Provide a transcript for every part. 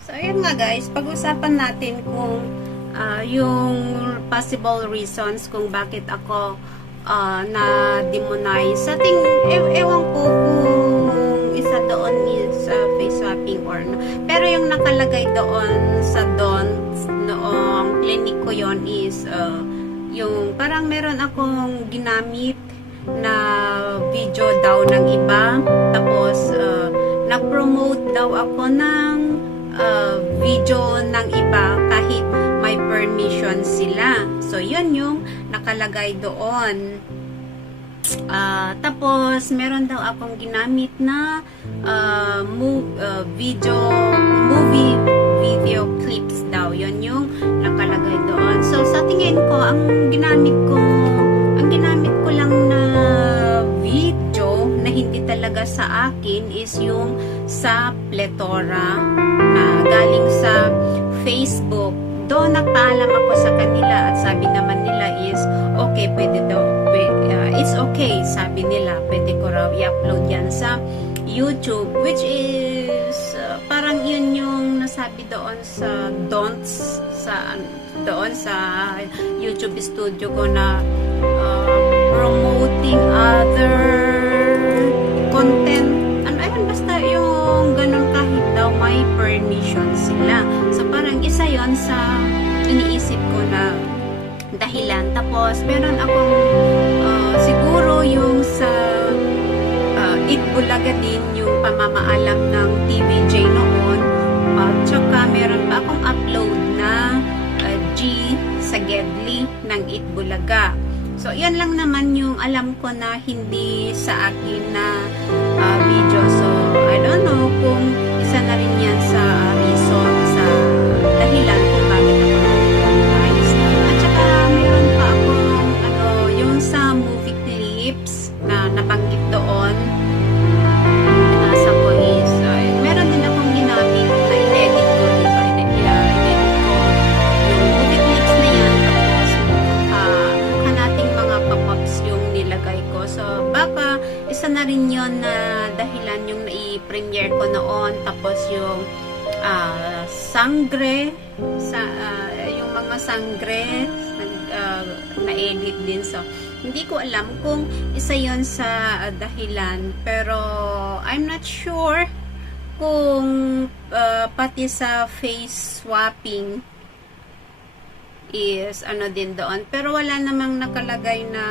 So, ayun nga guys, pag-usapan natin kung yung possible reasons kung bakit ako na-demonize. Sa ewan ko kung isa doon is face swapping or no. Pero yung nakalagay doon sa noong clinic ko yon is yung parang meron akong ginamit na video daw ng iba. Tapos, nag-promote daw ako ng video ng iba kahit may permission sila. So, yun yung nakalagay doon. Tapos, meron daw akong ginamit na video clips daw. Yun yung nakalagay doon. So, sa tingin ko, ang ginamit ko lang na video na hindi talaga sa akin is yung sa Plethora na galing sa Facebook. Doon nagpaalam ako sa kanila at sabi naman nila is okay, pwede daw, it's okay, sabi nila, pwede ko raw i-upload yan sa YouTube, which is parang yun yung nasabi doon sa don'ts doon sa YouTube studio ko na promoting other content. Ayun, basta yung ganun kahit daw may permission sila. So, parang isa yon sa iniisip ko na dahilan. Tapos, meron akong siguro yung sa Itbulaga din yung pamamaalam ng TVJ noon. At saka, meron pa akong upload na G sa Gedli ng Itbulaga. So, yan lang naman yung alam ko na hindi sa akin na video. So, I don't know kung isa na rin yan sa reason, sa dahilan kung bakit ako na-demonize. At saka, mayroon pa akong yung sa movie clips na nabanggit doon. Nasa ko is, meron din akong ginamit na in-edit ko, di ba? In-edit ko yung movie clips na yan. Tapos, mukha nating mga pop-ups yung nilagay ko. So, baka isa na rin yun na dahilan yung nai-premiere ko noon. Tapos yung sangre, yung mga sangre na-edit din. So, hindi ko alam kung isa yon sa dahilan. Pero, I'm not sure kung pati sa face swapping is din doon. Pero wala namang nakalagay na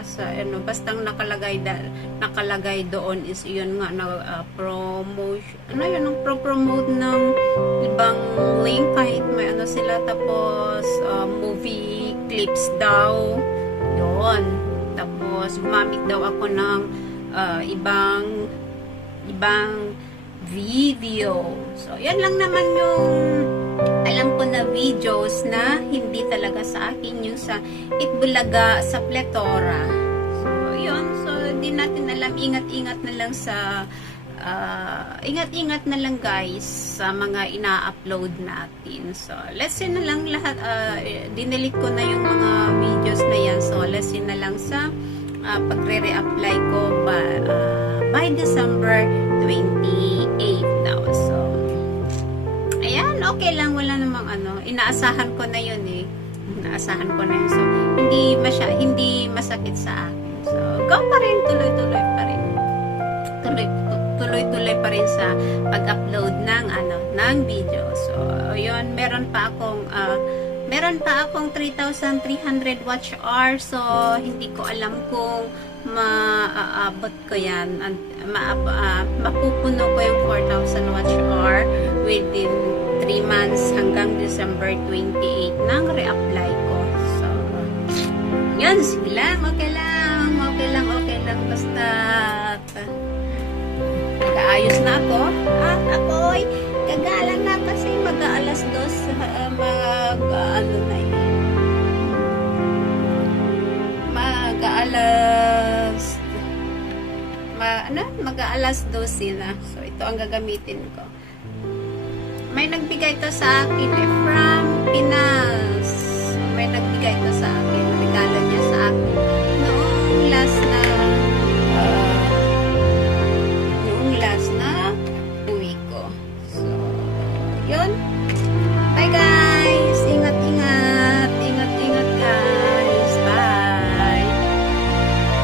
sa bastang nakalagay doon is yun nga na promotion. Yun ang promote ng ibang link kahit may sila, tapos movie clips daw. Yun. Tapos gumamit daw ako ng ibang video. So, yan lang naman yung alam ko na videos na hindi talaga sa akin, yung sa Itbulaga sa Plethora. So, yun. So, di natin alam. Ingat-ingat na lang sa ingat-ingat na lang guys sa mga ina-upload natin. So, let's say na lang lahat, dinelete ko na yung mga videos na yan. So, let's say na lang sa pagre-reapply ko by December 28 daw. So, ayan, okay lang, wala namang inaasahan ko na yun eh. Inaasahan ko na yun. So, hindi masakit sa akin. So, go pa rin, tuloy-tuloy pa rin. Tuloy-tuloy pa rin sa pag-upload ng video. So, yun, meron pa akong 3,300 watch hours. So, hindi ko alam kung maaabot ko yan. Mapupuno ko yung 4,000 watch hour within 3 months hanggang December 28 nang re-apply ko. So, yun, sige lang, okay lang. Basta nag-aayos na ako. At ako'y gagala na kasi mag-aalas 2 mag-aalas 12 na. So, ito ang gagamitin ko. May nagbigay to sa akin from Pinas. May nagbigay to sa akin. Regalo niya sa akin. Noong last na uwi ko. So, Yun. Bye guys!